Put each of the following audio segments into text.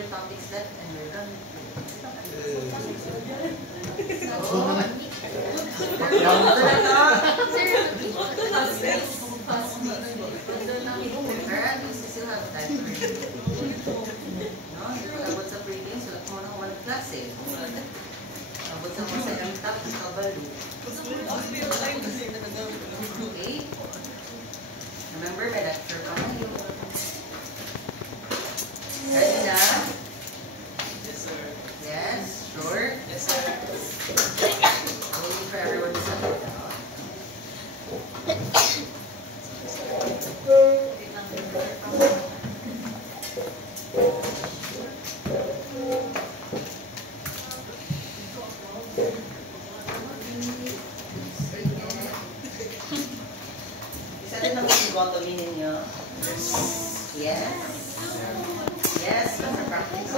major topics left and we're done. Still have time to read. No, abot sa pre-game, sulat mo na walang klase. Abot sa mga sa top, kabalo. Okay? Remember, may lecture pa kayo. Ready na? Yes, sir. Yes? Sure? Yes, sir. Waiting for everyone to settle down. Isa din naman yung bottling ninyo? Yes? Yes, nasa practice.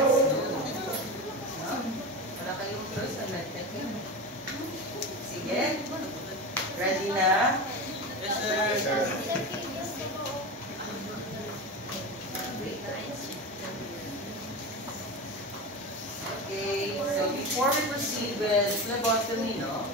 Wala kayong choice na medtech yun. Sige. Ready na? Yes, sir. Okay, so before we proceed with phlebotomy, no,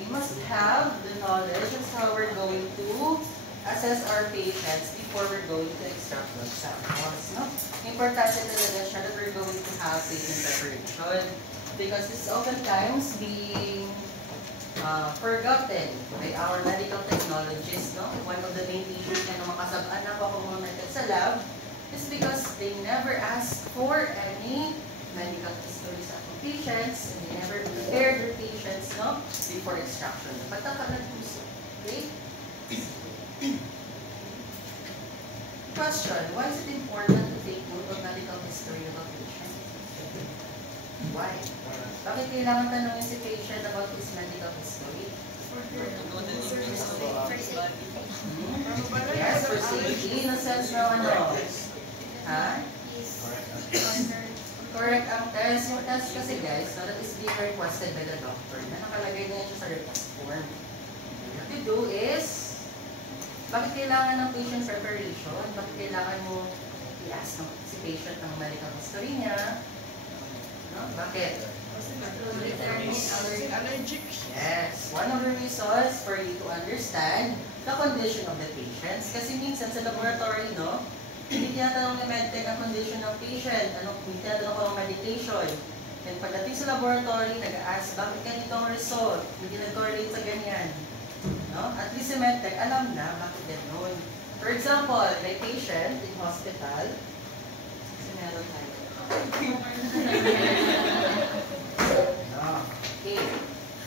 we must have the knowledge as how we're going to assess our patients before we're going to extract blood samples. No? Importante talaga siya that we're going to have patient preparation because this is oftentimes being forgotten by our medical technologists. No? One of the main issues na makasabaan na po ako mga methods sa lab is because they never ask for any medical histories of patients and they never prepare their patients, no, before extraction. Patakalan puso. Okay? Question, why is it important to take note of medical history of a patient? Why? Bakit kailangan tanongin si patient about his medical history? Yes, for safety. In a sense na ano? Ha? Correct ang test. Yung test kasi guys, that is being requested by the doctor na nakalagay na siya sa request form. What you do is, bakit kailangan ng patient preparation? Bakit kailangan mo i-ask si patient ng medical history niya? No? Bakit? Allergic. Yes. One of the reasons for you to understand the condition of the patients. Kasi minsan sa laboratory, no? Hindi tinatanong ng medtech ang condition ng patient. Hindi tinatanong ko ang medication. And pagdating sa laboratory, nag-ask, bakit ganito ang result? Hindi nag-correlate sa ganyan. No? At least si medtech, alam na bakit gano'n. For example, may patient in hospital. Kasi meron tayo. No. Okay.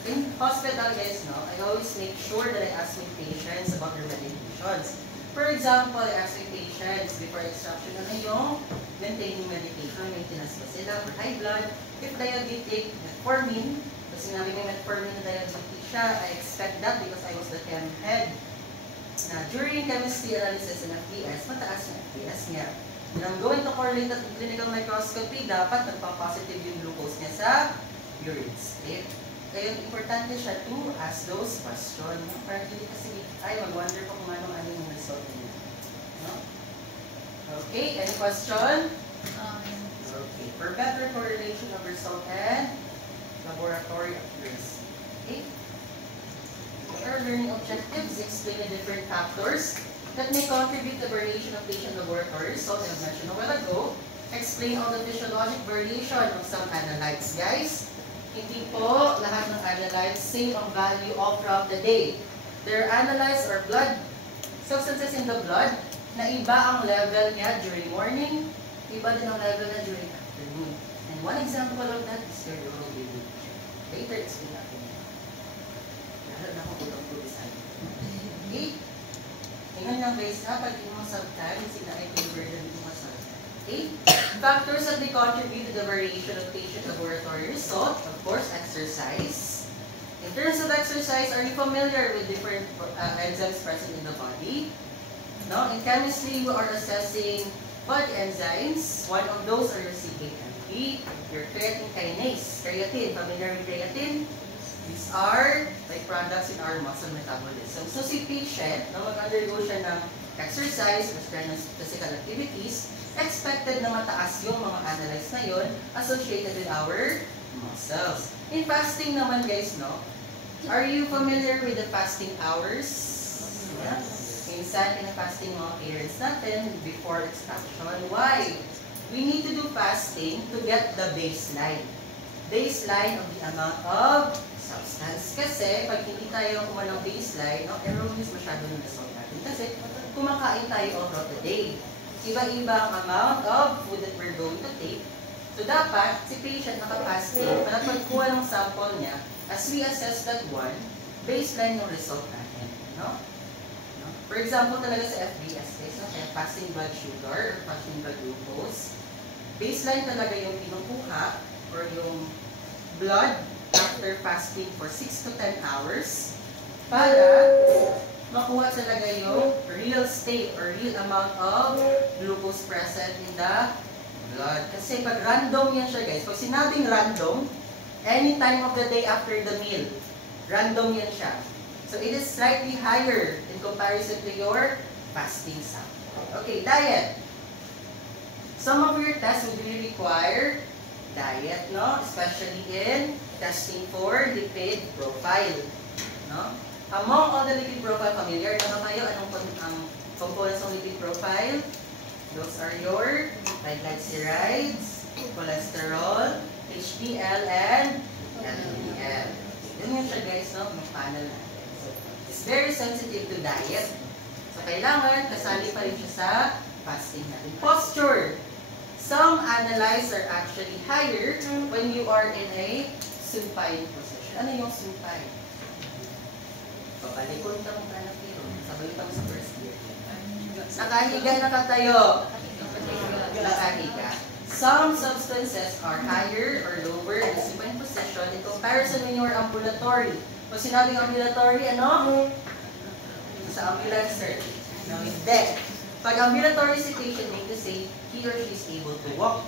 In hospital, guys, no, I always make sure that I ask my patients about their medications. For example, I ask my patients before extraction, ano yung maintaining medication, maintenance ba sila for high blood, if diabetic, metformin, kasi sinabi may metformin na diabetic siya, I expect that because I was the chem head. Na during chemistry analysis and FDS, mataas yung FDS niya. And I'm going to correlate at clinical microscopy, dapat nagpa-positive yung glucose niya sa urine state. Kaya importante siya to ask those questions. No? Para hindi kasi ay mag-wonder ko kung ano yung result niya. No? Okay, any question? Okay, for better correlation of result and laboratory accuracy. Okay? Our learning objectives explain the different factors that may contribute to variation of patient laboratory result I mentioned a while ago. Explain all the physiologic variation of some analytes, guys. Hindi po lahat ng analytes same ang value all throughout the day. There are analytes or blood substances in the blood na iba ang level niya during morning, iba din ang level niya during afternoon. And one example of that is your oral baby. Later, explain natin yun. Lalo na kung kulang po design. Okay? Tingnan lang guys ha, pag yung mga subtime, sila ay converted yung mga subtime. Okay? Factors that may contribute to the variation of patient laboratory result, of course, exercise. In terms of exercise, are you familiar with different enzymes present in the body? No? In chemistry, we are assessing body enzymes. One of those are your CKMP, your creatine kinase. Creatine, familiar with creatine? These are like products in our muscle metabolism. So si patient, no, mag-undergo siya ng exercise, or physical activities, expected na mataas yung mga analytes na yun associated with our muscles. In fasting naman guys, no? Are you familiar with the fasting hours? Yeah. Minsan, pinafasting mga parents natin before extraction. Why? We need to do fasting to get the baseline. Baseline of the amount of substance. Kasi, pag hindi tayo kumuha ng baseline, no, erroneous masyado ng result natin. Kasi, kumakain tayo all throughout the day. Iba-iba ang amount of food that we're going to take. So, dapat, si patient nakapasting, para pagkuha ng sample niya, as we assess that one, baseline yung result natin. No? For example, talaga sa FBS test, no? Kaya fasting blood sugar or fasting blood glucose, baseline talaga yung pinukuha or yung blood after fasting for 6 to 10 hours para makuha talaga yung real state or real amount of glucose present in the blood. Kasi pag random yan siya guys, pag sinabing random, any time of the day after the meal, random yan siya. So it is slightly higher in comparison to your fasting sample. Okay, diet. Some of your tests would really require diet, no? Especially in testing for lipid profile, no? Among all the lipid profile, familiar na ba kayo? Anong components ng lipid profile? Those are your triglycerides, cholesterol, HDL, and LDL. Yun yun siya guys, no? Yung panel natin. It's very sensitive to diet. So, kailangan kasali pa rin siya sa fasting natin. Posture. Some analytes are actually higher when you are in a supine position. Ano yung supine? Papalikon ka mong kanapiro. Sabay ka sa first year. Nakahiga, nakatayo. Nakahiga. Some substances are higher or lower in the supine position in comparison when you are ambulatory. Pag sinabing ambulatory, ano? Sa ambulance search. No, hindi. Pag ambulatory si patient, need to say, he or she is able to walk.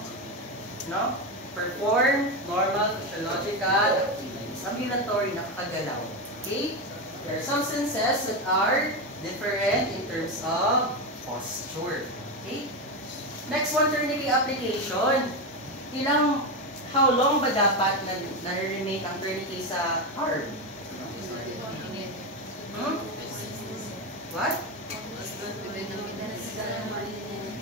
No? Perform normal physiological activities. Ambulatory, nakakagalaw. Okay? There are substances that are different in terms of posture. Okay? Next one, tourniquet application. How long ba dapat na-remain ang tourniquet sa arm? What?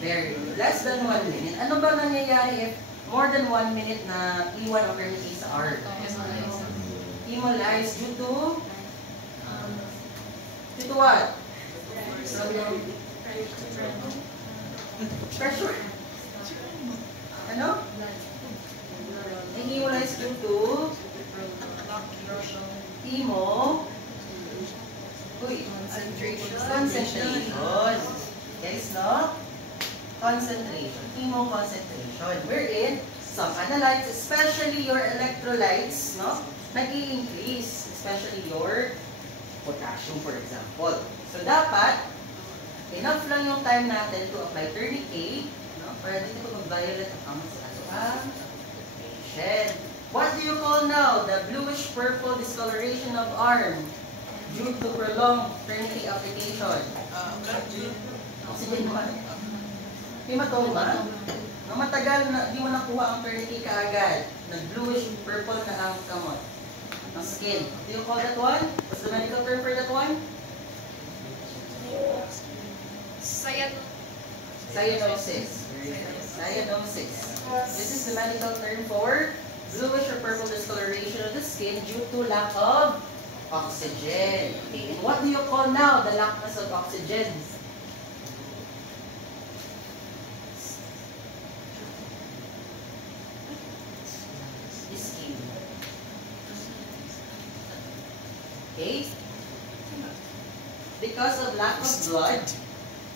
Very good. Less than 1 minute. Ano ba nangyayari if more than 1 minute na iwan ang tourniquet sa arm? Hemolyze due to what? Pressure. Ano? Hemolyze due to concentration. Yes, no? Concentration. Hemoconcentration. Wherein, some analytes, especially your electrolytes, no? Nag-i-increase. Especially your potassium, for example. So, dapat, enough lang yung time natin to apply tourniquet, no? Para dito ko mag-violet ang amang sa kasuhan. Patient. What do you call now the bluish-purple discoloration of arm due to prolonged tourniquet application? Oxygen naman. Hematoma. Nang matagal na di mo nakuha ang tourniquet kaagad, nag-bluish-purple na ang kamot. Ang skin. What do you call that one? What's the medical term for that one? Cyanosis. Cyanosis. This is the medical term for bluish or purple discoloration of the skin due to lack of oxygen. Okay. And what do you call now the lackness of oxygen? Skin. Okay? Because of lack of blood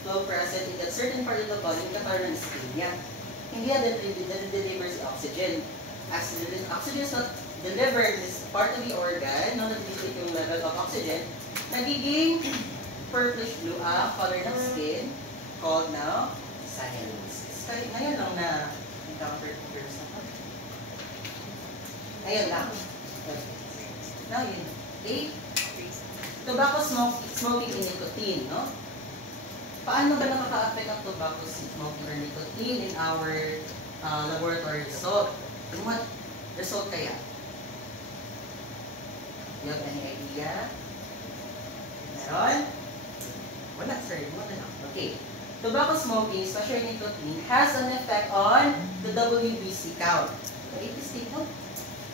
flow present in that certain part of the body, kaparoon ng skin niya. Hindi na-deliver si oxygen. As the oxygen is not delivered in this part of the organ, no, nag-deliver yung level of oxygen, nagiging purplish blue ang color ng skin, called now cyanosis. Kaya ngayon lang na-encounter ko first ako. Ngayon lang. Now yun. Okay? Tobacco smoking in nicotine, no? paano ba nakaka-affect ang tobacco smoking or nicotine in our laboratory result? And what result kaya? You have any idea? Meron? Wala, sir. Wala lang. Okay. Tobacco smoking, especially nicotine, has an effect on the WBC count. Okay, this table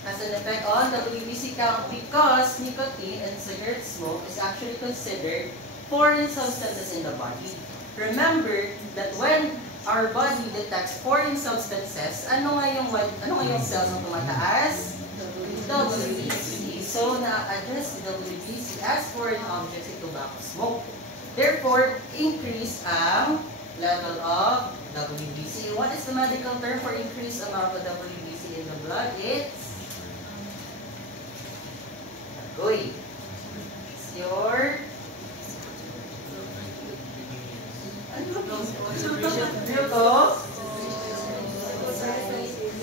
has an effect on WBC count because nicotine and cigarette smoke is actually considered foreign substances in the body. Remember that when our body detects foreign substances, ano nga yung cells ang tumataas? WBC. So, na-address the WBC as foreign objects in tobacco smoke. Therefore, increase ang level of WBC. What is the medical term for increased amount of WBC in the blood? It's agoy. It's your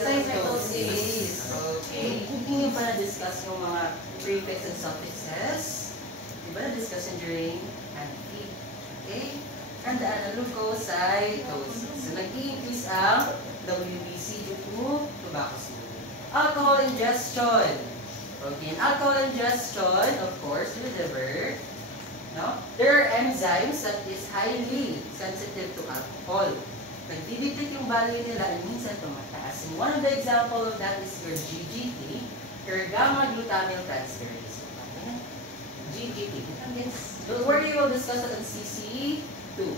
cytosis. Okay. Hindi nyo pa na-discuss yung mga prefix and suffixes. Di ba na-discuss yun during ANFI? Okay? And the leukocytosis. So, nag-i-increase ang WBC due to tobacco smoking. Alcohol ingestion. Okay, in alcohol ingestion, of course, in the liver, no? There are enzymes that is highly sensitive to alcohol. Nagdidetect yung value nila and minsan tumataas. And one of the example of that is your GGT, your gamma-glutamyl transferase. GGT. Don't worry, we'll discuss it in CC2.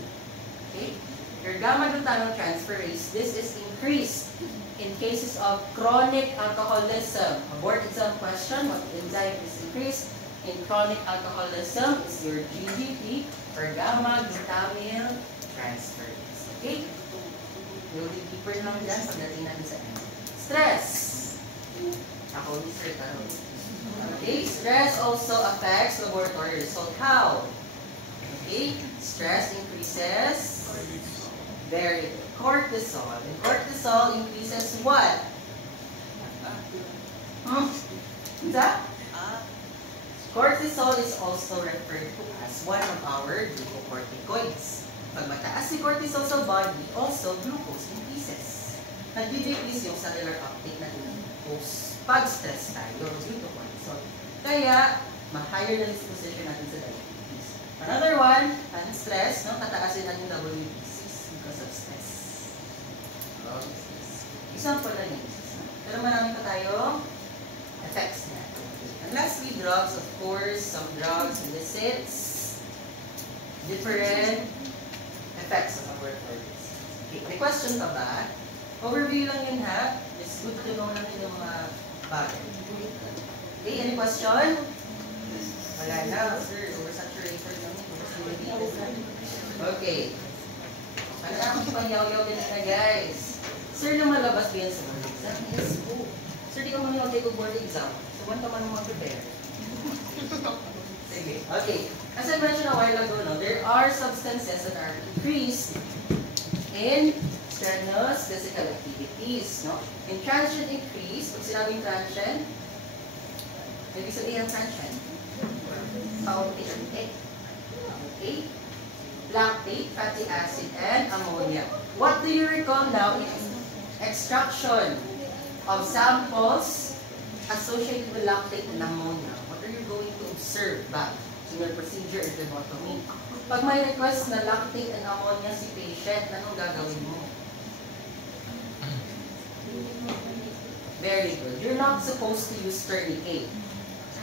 Okay? Your gamma-glutamyl transferase, this is increased in cases of chronic alcoholism. A board exam question, what enzyme is increased in chronic alcoholism is your GGT or gamma-glutamyl transferase. Okay? We'll dig deeper lang dyan pagdating natin sa end. Stress. Ako, Mr. Taro. Okay? Stress also affects laboratory result. How? Okay? Stress increases very good. Cortisol. And cortisol increases what? What's that? Cortisol is also referred to as one of our glucocorticoids. Pag mataas si cortisol sa body, also glucose increases. Nagdi-decrease yung cellular uptake na glucose pag stress tayo due to cortisol. Kaya, ma-higher na disposition natin sa diabetes. Another one, ang stress, no? Tataasin natin WBC because of stress. Example na yun. Pero marami pa tayo effects na. And lastly, drugs, of course, some drugs elicits different effects of our bodies. Okay, may question pa ba? Overview lang yun ha. It's good to know natin yung mga bagay. Okay, any question? Wala na, sir. Oversaturated namin. Okay. Ano ang pangyaw-yaw din na guys? Sir, na malabas ba yan sa board exam? Yes po. Sir, di ka man yung take board exam. So, one ka man mag-prepare. Sige. Okay. As I mentioned a while ago, no, there are substances that are increased in strenuous physical activities. No? In transient increase, pag sinabing transient, ibig sabihin ang transient? Kaunti. Okay? Lactate, fatty acid, and ammonia. What do you recall now in extraction of samples associated with lactate and ammonia? What are you going to observe back in your procedure in phlebotomy? Pag may request na lactate and ammonia si patient, anong gagawin mo? Very good. You're not supposed to use tourniquet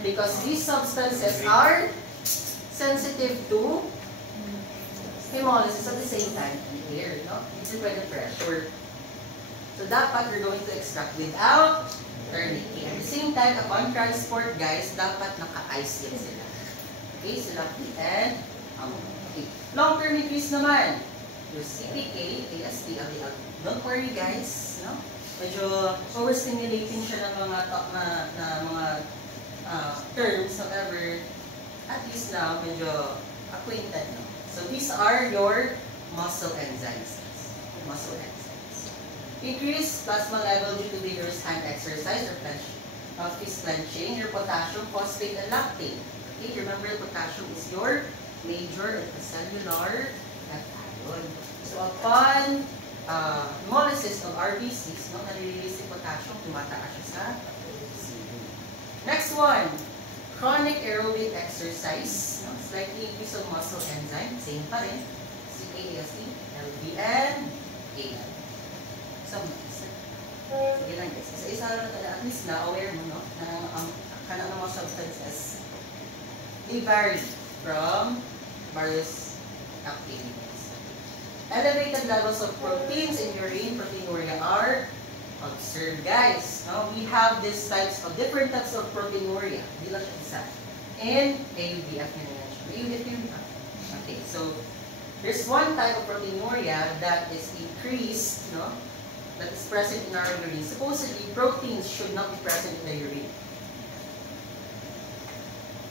because these substances are sensitive to hemolysis at the same time in the air, no? It's pwede pressure. So dapat you're going to extract without tourniquet. At the same time, upon transport, guys, dapat naka-ice yan sila. Okay, so lactate and okay. Long-term increase naman. Your CPK, AST, LDL. Don't worry, guys, no? Medyo overstimulating siya ng mga terms, however, at least now, medyo acquainted, no? So these are your muscle enzymes. Muscle enzymes. Increase plasma level due to vigorous hand exercise or fist clenching. Your potassium, phosphate, and lactate. Okay, remember potassium is your major intracellular fat. yun. So, upon hemolysis of RBCs, no, nare-release yung potassium, tumataas siya sa CV. Next one, chronic aerobic exercise, no, slightly increase of muscle enzyme, same pa rin, CAST, LBN, AL. So, sige lang guys, isa-isa lang na at least na-aware mo, no, na ang kanang mga substances, they vary from various activities. Elevated levels of proteins in urine, proteinuria are observed, guys. No? We have these types of different types of proteinuria. Hindi lang siya isa. And AUDF na yan siya. AUDF. Okay, so there's one type of proteinuria that is increased, no? That is present in our urine. Supposedly, proteins should not be present in the urine.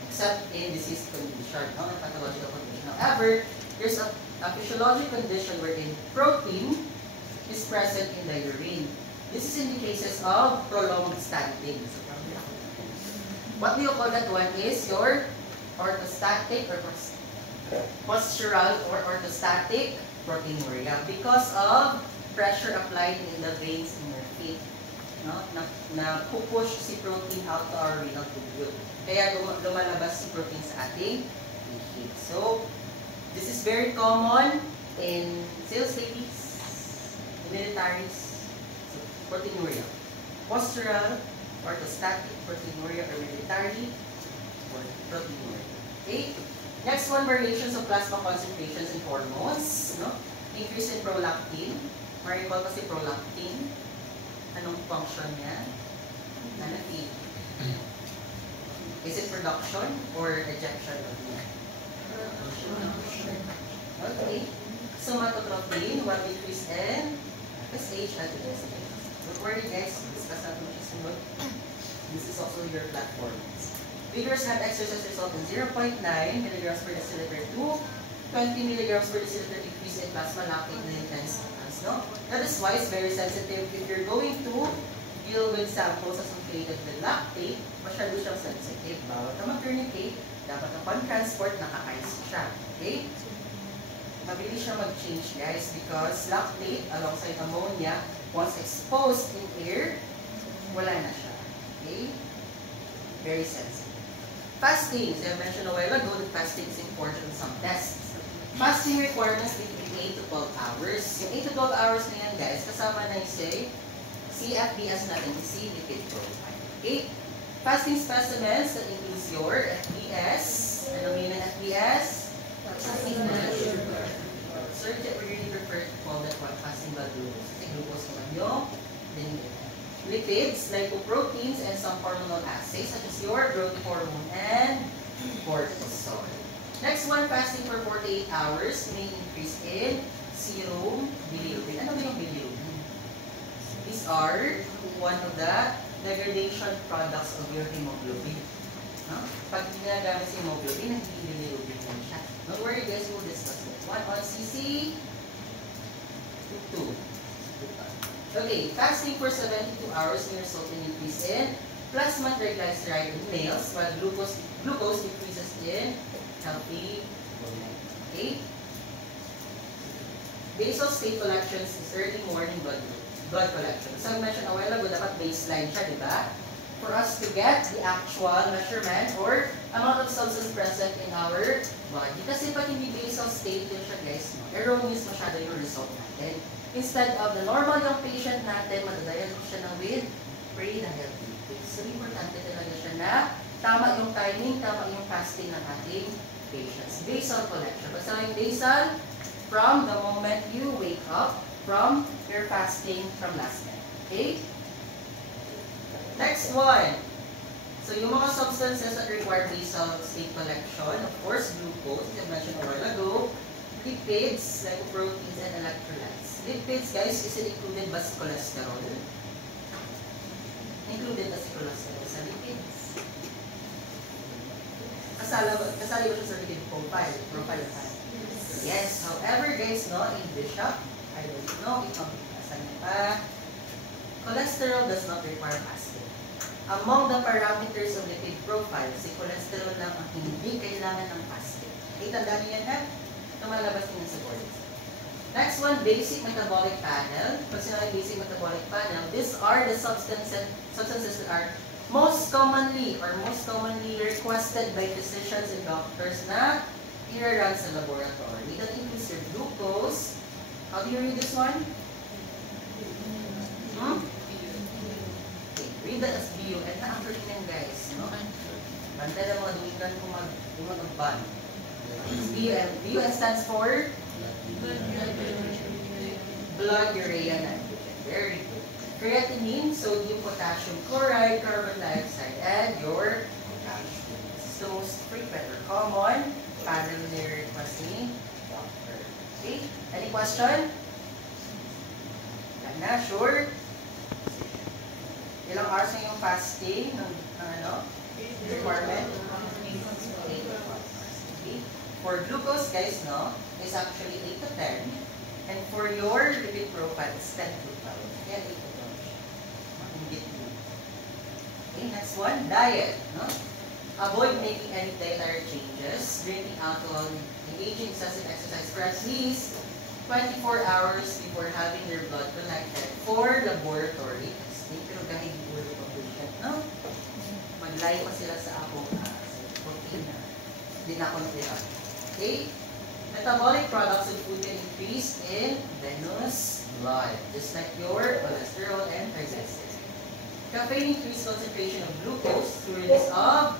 Except in disease condition, no? In pathological condition. However, there's a physiological condition wherein protein is present in the urine. This is in the cases of prolonged standing. So, what do you call that one is your orthostatic or postural or orthostatic proteinuria because of pressure applied in the veins in your feet. No? Na pupush si protein out to our renal tubule. Kaya lumalabas si protein sa ating ihip. So, this is very common in sales ladies, militaries, so, proteinuria. Postural, orthostatic proteinuria, or military proteinuria. Okay? Next one, variations of plasma concentrations in hormones. No? Increase in prolactin. Marimbal kasi prolactin. Anong function niya? Nanatili. Is it production or ejection of milk? Okay. Somatotropin, what decrease in SH at don't worry guys, discuss natin siya sunod. This is also your platform. Vigorous hand exercise result in 0.9 milligrams per deciliter to 20 milligrams per deciliter decrease in plasma lactate in intense hands. No? That is why it's very sensitive. If you're going to deal with samples associated with lactate, masyado siyang sensitive. Bawal ka mag-tourniquet, dapat upon transport, naka-ice siya. Okay? Mabilis siya mag-change, guys, because lactate alongside ammonia, once exposed in air, wala na siya. Okay? Very sensitive. Fasting. So I mentioned a while ago that fasting is important in some tests. Fasting requirements between 8 to 12 hours. Yung 8 to 12 hours na yan, guys, kasama na yung CFBS natin, si lipid profile. Okay? Fasting specimens, that includes your FBS. Ano mean ng FBS? Fasting blood sugar. Sir, we really prefer to call that one fasting blood glucose. Kasi glucose naman yung lipids, lipoproteins, and some hormonal assays such as your growth hormone and cortisol. Next one, fasting for 48 hours may increase in serum bilirubin. Ano ba yung bilirubin? These are one of the degradation products of your hemoglobin. No? Pag ginagamit si hemoglobin, nagiging bilirubin mo siya. Don't worry guys, we'll discuss it. 1 on cc, 2. Okay, fasting for 72 hours may result in increase in plasma triglyceride in males, while glucose decreases in healthy women. Okay? Basal state collections is early morning blood collection. So I mentioned a while ago, dapat baseline siya, di ba? For us to get the actual measurement or amount of substance present in our body. Kasi pag hindi basal state yun siya, guys, erroneous masyado yung result natin. Instead of the normal yung patient natin, madadiagnose siya na with pre-diabetes. So, importante talaga siya na tama yung timing, tama yung fasting ng ating patients. Basal collection. Basta yung basal, from the moment you wake up, from your fasting from last night. Okay? Next one. So, yung mga substances that require basal state collection, of course, glucose, as I mentioned a while ago, lipids, lipoproteins, and electrolytes. Lipids, guys, is it included ba si cholesterol? Included ba si cholesterol sa lipids? Kasali ba siya sa lipid profile? Yes. However, guys, no, in Bishop, I don't know, ipagkasan niya pa, cholesterol does not require fasting. Among the parameters of lipid profile, si cholesterol lang ang hindi kailangan ng fasting. Okay, tandaan niyo yan, ha? Tumalabas din sa board. Next one, basic metabolic panel. Pag sinabing basic metabolic panel, these are the substances that are most commonly requested by physicians and doctors na i-run sa laboratory. That includes your glucose. How do you read this one? Okay, read that as BU. And na-acronym yan, guys. No? Bantay na mga duwigan kung mag-ban. BUN stands for blood urea nitrogen. Very good. Creatinine, sodium, potassium chloride, carbon dioxide, and your potassium. This is the most frequent or common panel na requesting doctor. Okay? Any question? Yan na, sure? Ilang hours na yung fasting ng ano? Requirement? 8 hours. Okay? For glucose, guys, no, is actually 8 to 10. And for your lipid profile, it's 10 to 12. Kaya 8 to 12. Okay, next one, diet. No? Avoid making any dietary changes, drinking alcohol, engaging excessive exercise for at least 24 hours before having their blood collected for laboratory testing. Pero kahit hindi mo patient, no? Mag-lie pa sila sa ako. Okay na. Hindi na confident. Okay? Metabolic products of food can increase in venous blood, just like your cholesterol and triglycerides. Caffeine increased concentration of glucose through release of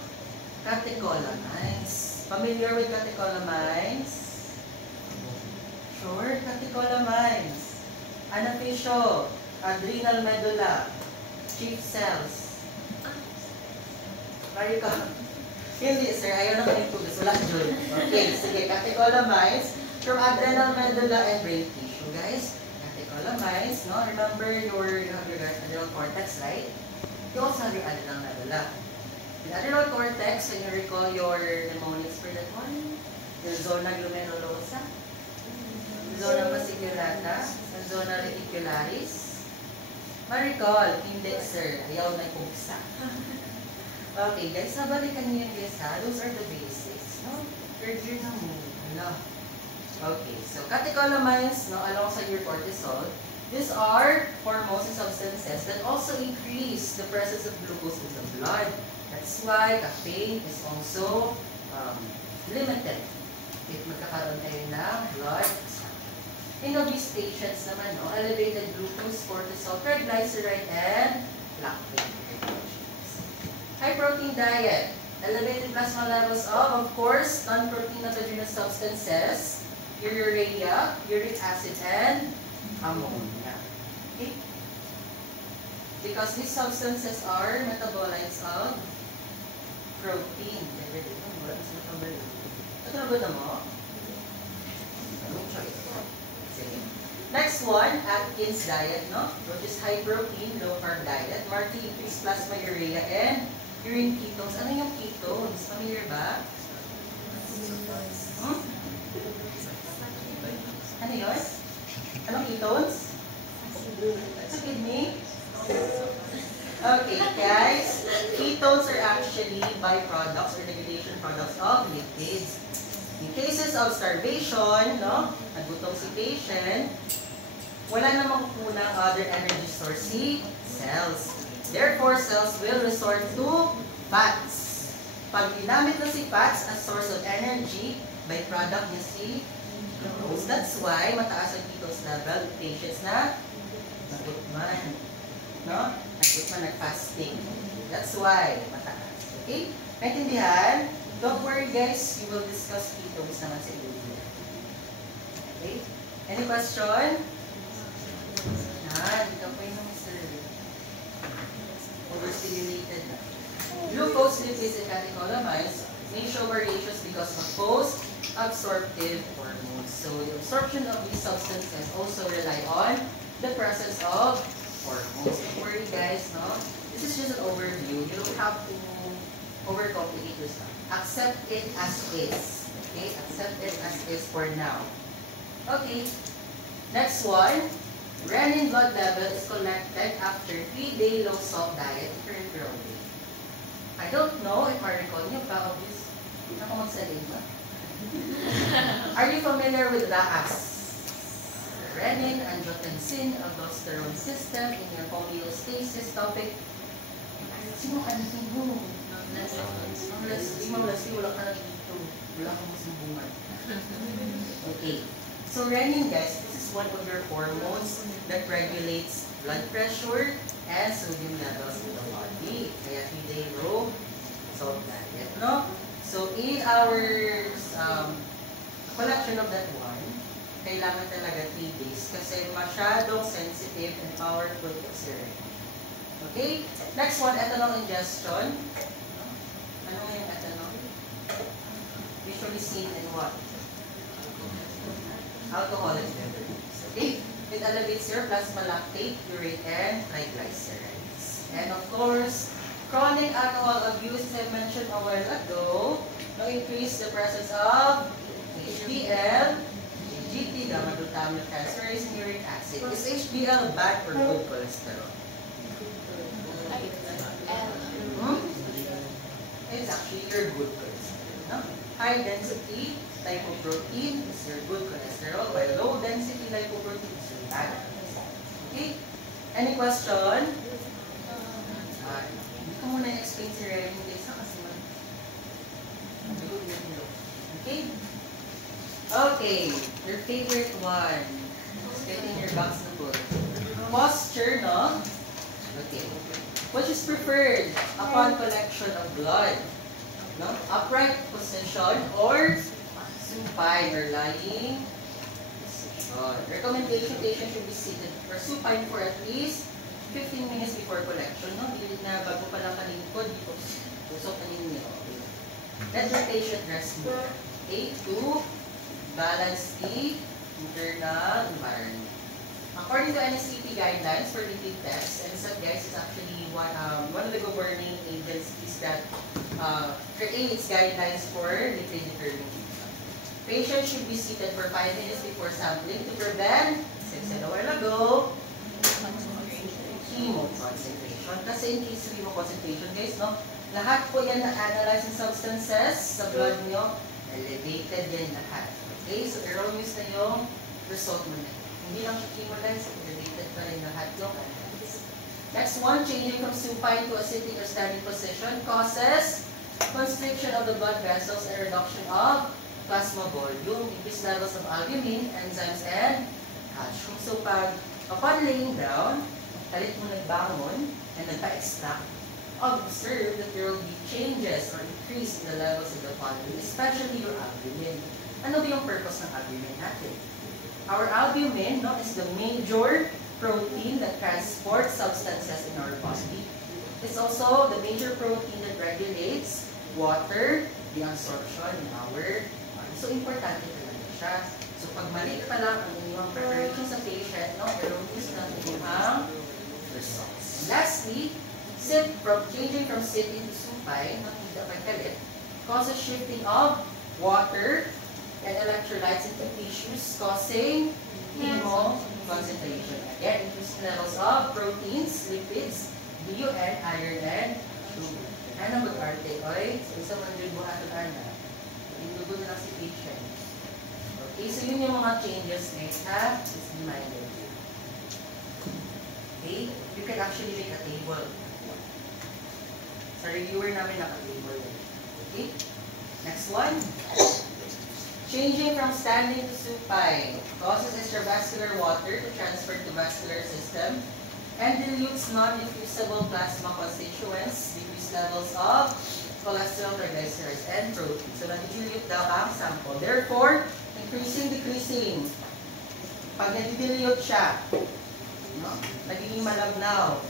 catecholamines. Familiar with catecholamines? Sure, catecholamines. Anaphysio, adrenal medulla, chief cells. Pari ka. Hindi, sir. Ayaw na kami tugas. Wala dyan. Okay, sige. Catecholamines from adrenal medulla and brain tissue, guys. Catecholamines, no? Remember you have your adrenal cortex, right? You also have your adrenal medulla. In adrenal cortex, can you recall your mnemonics for that one? Your zona glomerulosa, zona fasciculata, zona reticularis. Ma-recall, hindi, sir. Ayaw na pugsa. Okay, guys, nabalikan niyo yung guys, ha? Those are the basics, no? Third year na mo. Wala. Okay, so catecholamines, no, alongside your cortisol, these are hormones and substances that also increase the presence of glucose in the blood. That's why caffeine is also limited if magkakaroon tayo ng blood. In obese patients naman, no, elevated glucose, cortisol, triglyceride, and lactate. High protein diet, elevated plasma levels of course, non-protein-notogenous substances, urea, uric acid, and ammonia. Okay? Because these substances are metabolites of protein. Ito na mo? No choice. Next one, Atkins diet, no? Which is high protein, low carb diet. Markedly increased plasma urea and urine ketones. Ano yung ketones? Familiar ba? Hmm? Ano yun? Anong ketones? It's a kidney? Okay, guys. Ketones are actually byproducts or degradation products of lipids. In cases of starvation, no, nagutom si patient, wala namang kunang other energy source si cells. Therefore, cells will resort to fats. Pag ginamit na si fats as source of energy, byproduct niya si glucose. That's why mataas ang ketose level in patients na nagutman. No? Nagutman, nag-fasting. That's why mataas. Okay? Naintindihan? Don't worry guys, we will discuss ketones naman sa iyo. Okay? Any question? Ikaw pa yung Mr. Overstimulated na. Glucose, lipids, and catecholamines may show variations because of post-absorptive hormones. So the absorption of these substances also rely on the presence of hormones. Don't worry guys, no? This is just an overview. You don't have to overcomplicate yourself. Accept it as is. Okay? Accept it as is for now. Okay. Next one. Renin blood level is collected after 3-day low-salt diet for growing. I don't know if I recall nyo pa obvious. Ako magsalig ba? Are you familiar with RAAS? renin, angiotensin, aldosterone system in your homeostasis topic. Sino alihin mo? Leslie, wala ka na dito. Wala kang masumbungan. Okay. So renin, guys, this is one of your hormones that regulates blood pressure and sodium levels in the body. Kaya 3-day low salt diet, no? So in our collection of that one, kailangan talaga 3 days kasi masyadong sensitive and powerful to serum. Okay? Next one, ethanol ingestion. Ano nga yung ethanol? Usually seen in what? Alcoholic beverages. Okay? It elevates your plasma lactate, urate, and triglycerides. And of course, chronic alcohol abuse, as I mentioned a while ago, will increase the presence of HDL, GT, gamma-glutamic transferase, and uric acid. Is HDL bad or good cholesterol? It's actually your good cholesterol. No? High density lipoprotein is your good cholesterol, while low density lipoprotein is your bad cholesterol. Okay? Any question? Hindi ko muna explain si Renin guys kasi okay? Okay, your favorite one. Let's get in your box na book. Posture, no? Okay. Which is preferred upon collection of blood? No? Upright position or supine or lying position. Recommendation, patient should be seated or supine for at least 15 minutes before collection. No? Dili na bago pa lang kalingkod, dito usok na ninyo. Let your patient rest more. Okay, to balance the internal environment. According to NSCP guidelines for lipid tests, NSAP guys is actually one of the governing agencies that creates guidelines for lipid determination. Patients should be seated for 5 minutes before sampling to prevent, as I said a while ago, hemo concentration. Kasi in case of hemo concentration guys, no, lahat po yan na analyzing substances sa blood nyo, elevated yan lahat. Okay, so erroneous na yung result mo na. Hindi lang siya chemolized, related pa rin lahat yung analysis. Next one, changing from supine to a sitting or standing position causes constriction of the blood vessels and reduction of plasma volume, increased levels of albumin, enzymes, and calcium. So upon laying down, talit mo nagbangon and nagpa-extract, observe that there will be changes or increase in the levels of the volume, especially your albumin. Ano ba yung purpose ng albumin natin? Our albumin, no, is the major protein that transports substances in our body. It's also the major protein that regulates water, the absorption in our body. So, importante talaga siya. So, pag mali pa lang ang inyong preparation sa patient, no, erroneous na inyong results. Lastly, changing from sitting to supine, nakita pagkalit, causes shifting of water and electrolytes into tissues, causing hemo concentration. Again, increased levels of proteins, lipids, BUN, iron, and sugar. Ano mag-arte? Okay? So, isa man din buhatan na. Indugo na lang si patient. Okay, so yun yung mga changes next, ha? Just reminded you. Okay? You can actually make a table. Sa reviewer namin naka-table. Okay? Next one. Changing from standing to supine causes extravascular water to transfer to vascular system and dilutes non-diffusible plasma constituents, decreased levels of cholesterol, triglycerides, and protein. So, nag-dilute daw ang sample. Therefore, decreasing. Pag nag-dilute siya, no, nagiging malabnaw.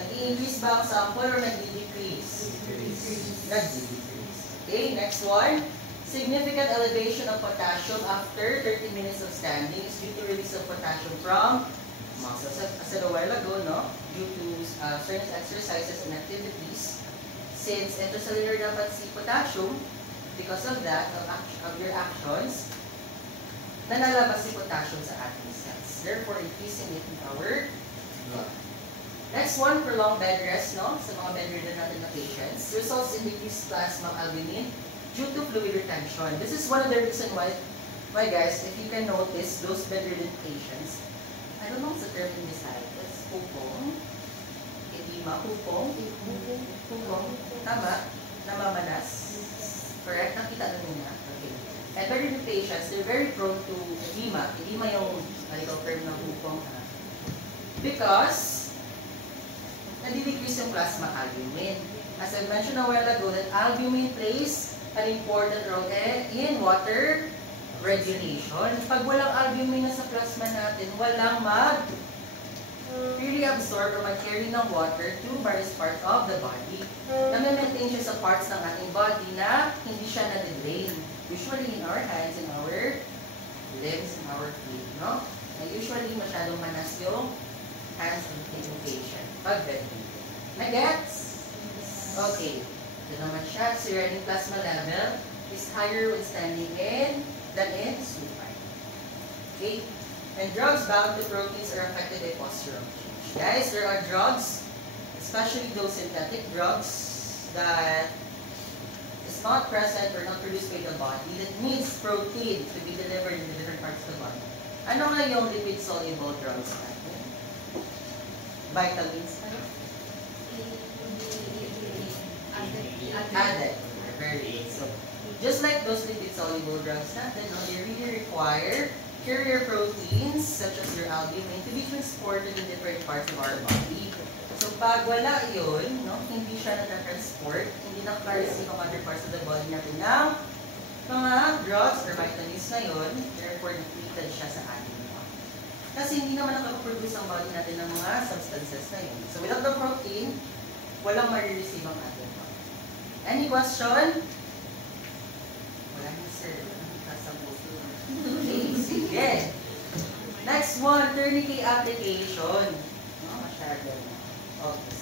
Nag-i-increase ba ang sample or nag-decrease? Nag-decrease. Okay, next one. Significant elevation of potassium after 30 minutes of standing is due to release of potassium from muscles. As I said a while ago, no? Due to certain exercises and activities, since intracellular dapat si potassium, because of that, of your actions, nanalabas si potassium sa ating cells. Therefore, increasing it in our blood. Next one, prolonged bed rest, no? Sa mga bedridden natin na patients, results in decreased plasma albumin due to fluid retention. This is one of the reasons why Why guys, if you can notice, those bedridden patients, I don't know what's the term in this side. It's pupong, edema, pupong, tama, namamanas. Correct? Nakita na niya. Okay. And bedridden patients, they're very prone to edema. Edema yung medical term ng pupong. Because, nadi-decrease yung plasma albumin. As I mentioned a while ago, that albumin plays an important role in water regulation. Pag walang albumin na sa plasma natin, walang really absorb or mag-carry ng water to various parts of the body. Na-maintain siya sa parts ng ating body na hindi siya na-drain. Usually in our hands, in our limbs, in our feet, no? And usually masyadong manas yung hands and feet ng patient pag bedridden. Na-gets? Okay. Ito naman siya. Serotonin plasma level is higher when standing in than in supine. Okay? And drugs bound to proteins are affected by postural change. Guys, there are drugs, especially those synthetic drugs that is not present or not produced by the body that needs protein to be delivered in the different parts of the body. Ano nga yung lipid-soluble drugs natin? Vitamins? Added. Very good. So, just like those lipid-soluble drugs natin, no, they really require carrier proteins such as your albumin to be transported in different parts of our body. So, pag wala yun, no, hindi siya na-transport, hindi na-receive ang other parts of the body natin ng mga drugs or vitamins na yun, therefore, depleted siya sa ating body. Kasi hindi naman nakapag-produce ang body natin ng mga substances na yun. So, without the protein, walang ma-receive ang ating body. Any question? Wala na, sir. Okay, sige. Next one, tourniquet application. No, masyado. Okay.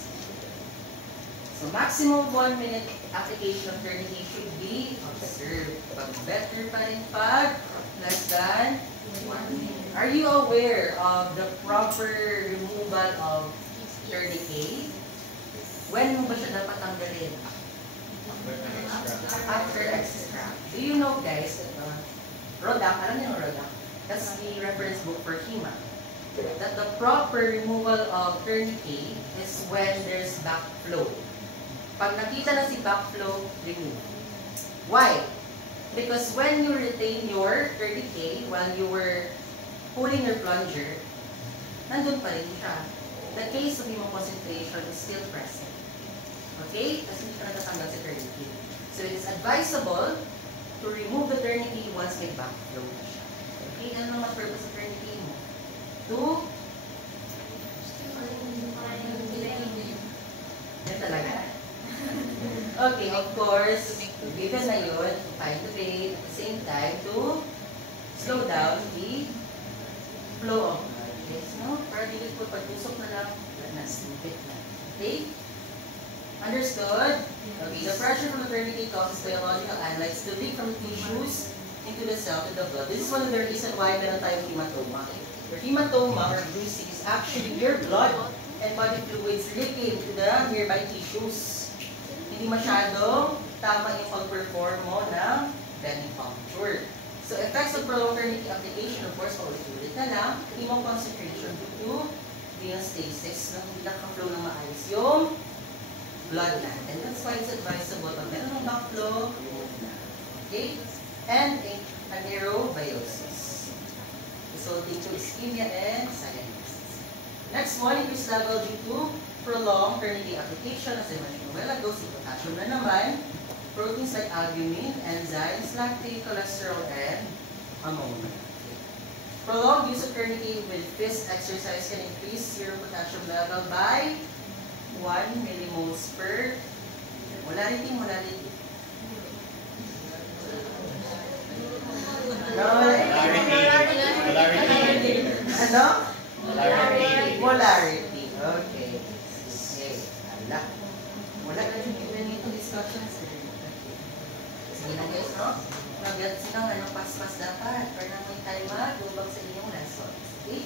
So, maximum 1 minute application of tourniquet should be observed. Pag better pa rin pag less than 1 minute. Are you aware of the proper removal of tourniquet? When mo ba siya dapat tanggalin? After extract. Do you know guys, Rodak, alam niyo Rodak? That's the reference book for HEMA. That the proper removal of tourniquet is when there's backflow. Pag nakita na si backflow, remove. Why? Because when you retain your tourniquet while you were pulling your plunger, nandun pa rin siya. The case of hemoconcentration is still present. Okay? Kasi hindi ka natatanggal sa tourniquet. So it is advisable to remove the tourniquet once may backflow na siya. Okay? Ano naman purpose of tourniquet mo? Yan talaga. Okay, of course, given na yun, to find the vein, at the same time, to slow down the flow of blood. Yes, no? Para dito po, pagtusok na lang, nasipit na. Okay? Understood? Okay, the pressure from the tourniquet causes biological analytes to leak from tissues into the cell to the blood. This is one of the reasons why meron tayong hematoma. Your hematoma or bruising is actually your blood and body fluids leaking to the nearby tissues. Hindi masyadong tama yung pag-perform mo ng venipuncture. So, effects of prolonged tourniquet application, of course, paulit-ulit na lang, hemoconcentration due to venous stasis, na hindi nakaka-flow ng maayos yung blood natin. That's why it's advisable pag meron ng backflow, okay? And anaerobiosis, resulting to ischemia and cyanosis. Next one, increased level due to prolonged tourniquet application. As I mentioned a while ago, si potassium na naman, proteins like albumin, enzymes, lactate, cholesterol, and ammonia. Okay. Prolonged use of tourniquet with fist exercise can increase your potassium level by 1 millimoles per molarity. Molarity. Ano? Molarity. Okay. Okay. Ala. Wala na yung ito discussions. Sige na guys, no? Mag-get silang pas-pas dapat para na may time mag-ubag sa inyong lessons. Okay?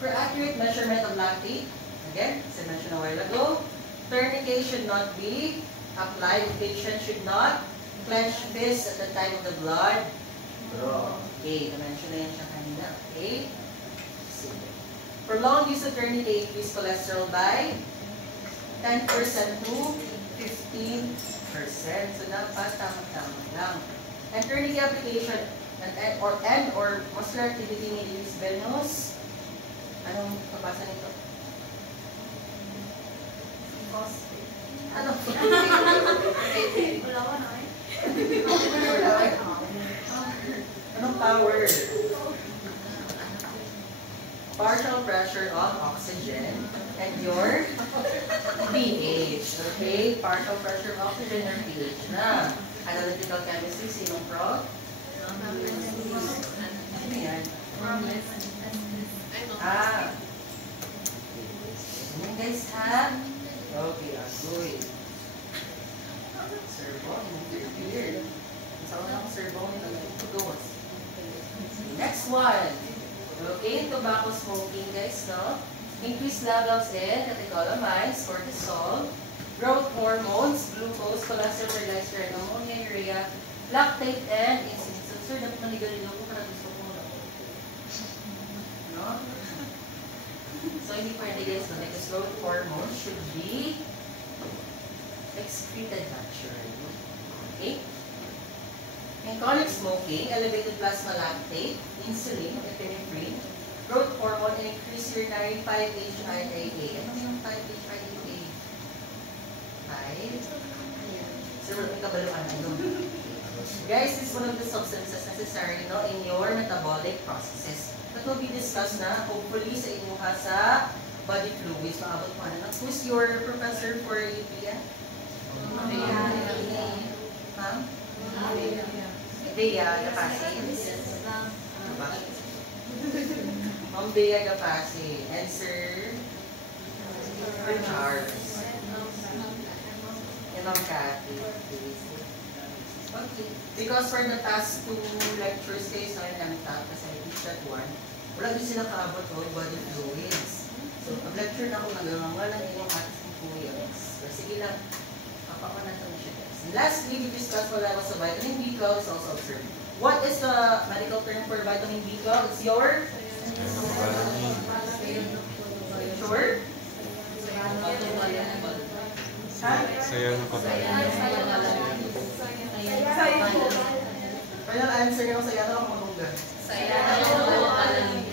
For accurate measurement of lactate, again, as I mentioned a while ago, tourniquet should not be applied. The patient should not clench fists at the time of the blood Okay, na-mention na yan siya kanina. Okay? Prolonged use of tourniquet increase cholesterol by 10% to 15%. So, dapat tama-tama lang. And tourniquet application or muscular activity may reduce venous. Anong pabasa nito? Ano? Wala ko na eh. Anong power? Partial pressure on oxygen and your pH. Okay? Partial pressure of oxygen or pH na. Analytical chemistry, sinong prof? Ano yan? Ano guys ha? Okay, agoy. Servo, interfere. Sa unang servo, nag-tudos. Next one. Okay, tobacco smoking guys, no? Increased levels in catecholamines, cortisol, growth hormones, glucose, cholesterol, triglyceride, ammonia, urea, lactate, and insulin. So, sir, dapat maligalilo ko para gusto ko muna. No? So, hindi pwede guys, no? Because growth hormones should be excreted naturally. Okay? In chronic smoking, elevated plasma lactate, insulin, epinephrine, growth hormone, and increased urinary 5-HIAA. Ano yung 5-HIAA? 5? Sir, may kabaluan ano? Guys, this is one of the substances necessary in your metabolic processes. That will be discussed na, hopefully, sa inyo sa body fluids. Maabot mo na. Who's your professor for UPN? Ma'am? Bea Gapasi. Ma'am Bea Gapasi. And Sir Charles. And Ma'am Cathy. Okay. Because for the past 2 lectures kayo sa MTAP, kasi I teach that one, wala din sila kaabot o body fluids. So, pag-lecture na ako nagawang lang yung atas ng fluids. So, sige lang, kapakanatan mo siya guys. And lastly, we discussed what levels of vitamin B12 is also observed. What is the medical term for vitamin B12? It's your? Sure? Final answer nyo sa yato ang malungga. Vitamin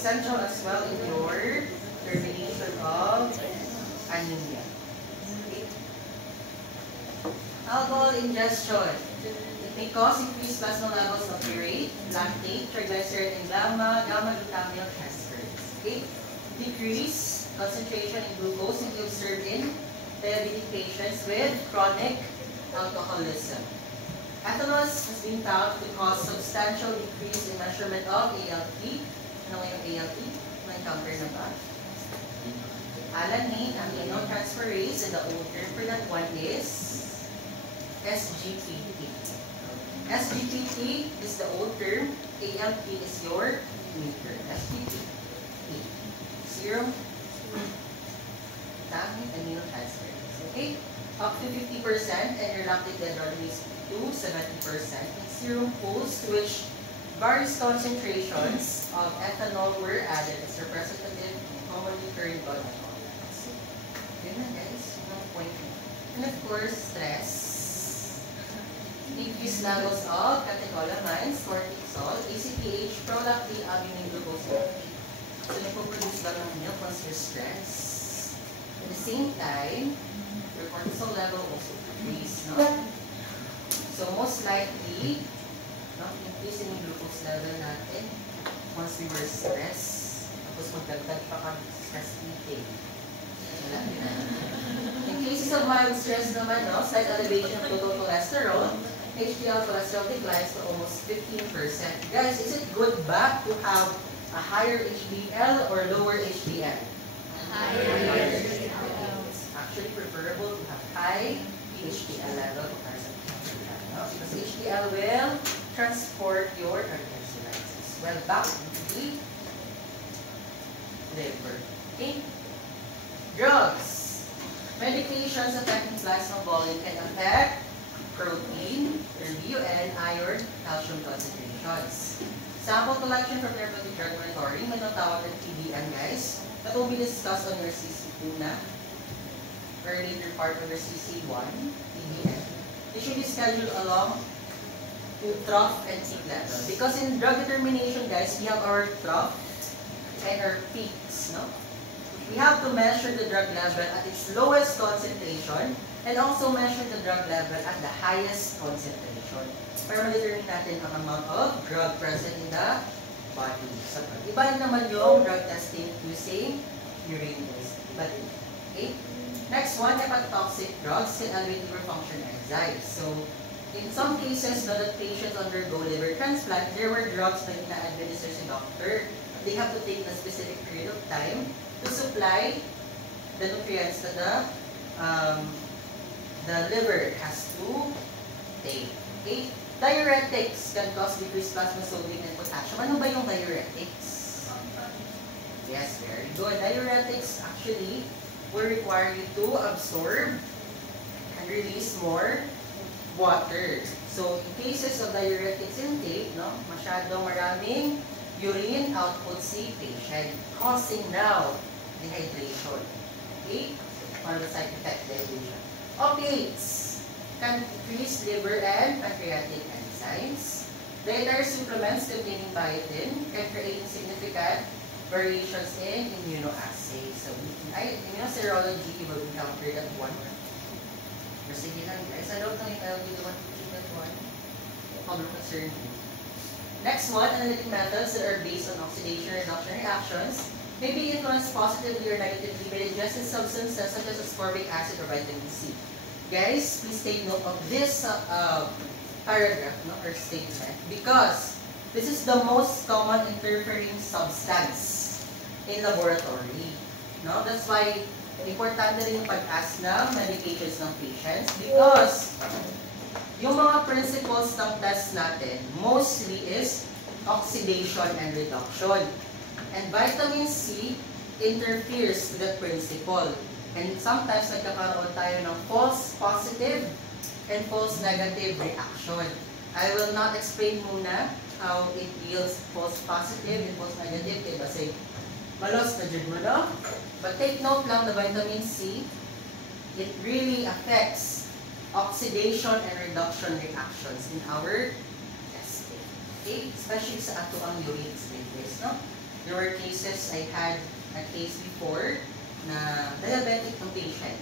essential as well in your termination of anemia. Okay. Alcohol ingestion. It may cause increased plasma levels of urate, lactate, triglyceride, and gamma-glutamyl transferase. Okay. Decrease concentration in glucose can be observed in diabetic patients with chronic alcoholism. Ethanol has been found to cause substantial decrease in measurement of ALT. Ano yung ALT? Na-encounter na ba? Alanine aminotransferase, and the old term for that one is SGPT. SGPT is the old term. ALT is your new term. SGPT. Serum aminotransferase. Okay? Up to 50% and your lactic dehydrogenase to 70%. And serum pools to which various concentrations of ethanol were added as representative commonly occurring blood alcohol. Yun na guys, yung point. And of course, stress. Increased levels of catecholamines, cortisol, ACTH, prolactin, albumin, glucose, lactate. So, nagpo-produce lang ng milk once you're stressed. At the same time, your cortisol level also decrease, no? So, most likely, no, increase in yung glucose level natin once we were stressed. Tapos magdagdag pa kami stress eating. In cases of mild stress naman, no, slight elevation of total cholesterol, HDL cholesterol declines to almost 15%. Guys, is it good ba to have a higher HDL or lower HDL? Higher. It's actually preferable to have high HDL level because HDL will transport your triglycerides well back into the liver. Okay? Drugs. Medications affecting plasma volume can affect protein, RBUN, iron, calcium concentrations. Sample collection from therapeutic drug monitoring, may natawag ng TDM guys. That will be discussed on your CC2 na, or later part of your CC1, TDM. They should be scheduled along to trough and peak level. Because in drug determination guys, we have our trough and our peaks, no? We have to measure the drug level at its lowest concentration and also measure the drug level at the highest concentration para ma-determine natin ang amount of drug present in the body. So, iba naman yung drug testing using urine test. Iba din. Okay? Next one, hepatotoxic drugs can elevate liver function enzymes. So, in some cases, na that patients undergo liver transplant, there were drugs na ina-administer si doctor. They have to take a specific period of time to supply the nutrients that the liver has to take. Okay? Diuretics can cause decreased plasma sodium and potassium. Ano ba yung diuretics? Yes, very good. Diuretics actually will require you to absorb and release more water. So, in cases of diuretics intake, no, masyadong maraming urine output si patient, causing now dehydration. Okay? One of the side effect dehydration. Opiates can increase liver and pancreatic enzymes. Dietary supplements containing biotin can create significant variations in immunoassays. So, immunoserology, you will encounter that one. Pero sige lang guys, I don't know if I will be the one to check that one. Common concern. Next one, analytic methods that are based on oxidation reduction reactions may be influenced positively or negatively by digested substances such as ascorbic acid or vitamin C. Guys, please take note of this paragraph, no, or statement, because this is the most common interfering substance in laboratory. No? That's why importante rin yung pag-ask ng medications ng patients, because yung mga principles ng test natin mostly is oxidation and reduction. And vitamin C interferes with that principle. And sometimes nagkakaroon tayo ng false positive and false negative reaction. I will not explain muna how it yields false positive and false negative kasi malos na dyan mo, no? But take note lang na vitamin C, it really affects oxidation and reduction reactions in our testing. Okay? Especially sa ato ang urine status, no? There were cases, I had a case before na diabetic ng patient.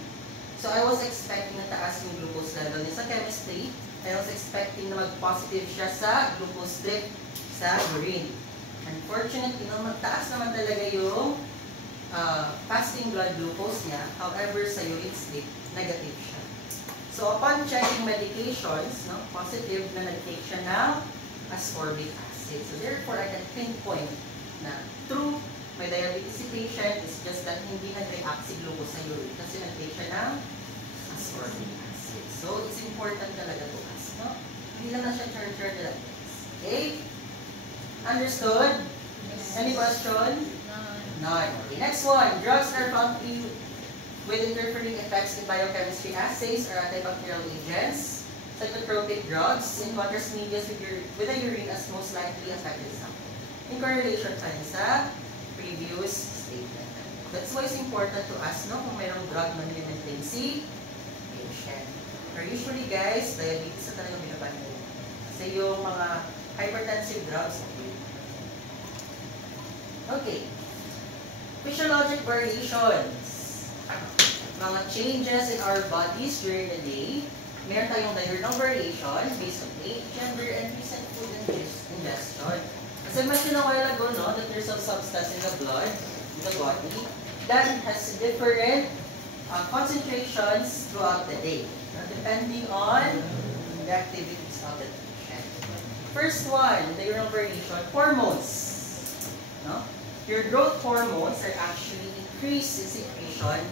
So I was expecting na taas yung glucose level niya sa chemistry. I was expecting na mag-positive siya sa glucose strip sa urine. Unfortunately, no, magtaas naman talaga yung fasting blood glucose niya. However, sa urine strip, negative siya. So upon checking medications, no, positive na nag-take siya ng ascorbic acid. So therefore, I can pinpoint na true, may diabetes si patient, is just that hindi nag-react si glucose sa urine kasi nag-take siya ng ascorbic acid. So, it's important talaga to us, no? Hindi lang na siya char-char na lang. Okay? Understood? Yes. Any question? None. Okay, next one. Drugs are found with interfering effects in biochemistry assays or antibacterial agents, psychotropic drugs, in contrast medias with the urine as most likely affected sample. In correlation pa rin sa previous statement. That's why it's important to us, no, kung mayroong drug na nilimaintain si patient. Or usually guys, diabetes na talagang binaban nila. Kasi yung mga hypertensive drugs, okay. Physiologic variations. Mga changes in our bodies during the day. Meron tayong diurnal variation based on age, gender, and recent food ingestion. As I mentioned a while ago, no, that there's a substance in the blood, in the body, that has different concentrations throughout the day, depending on the activities of the patient. First one, diurnal variation, hormones. No? Your growth hormones are actually increased in secretion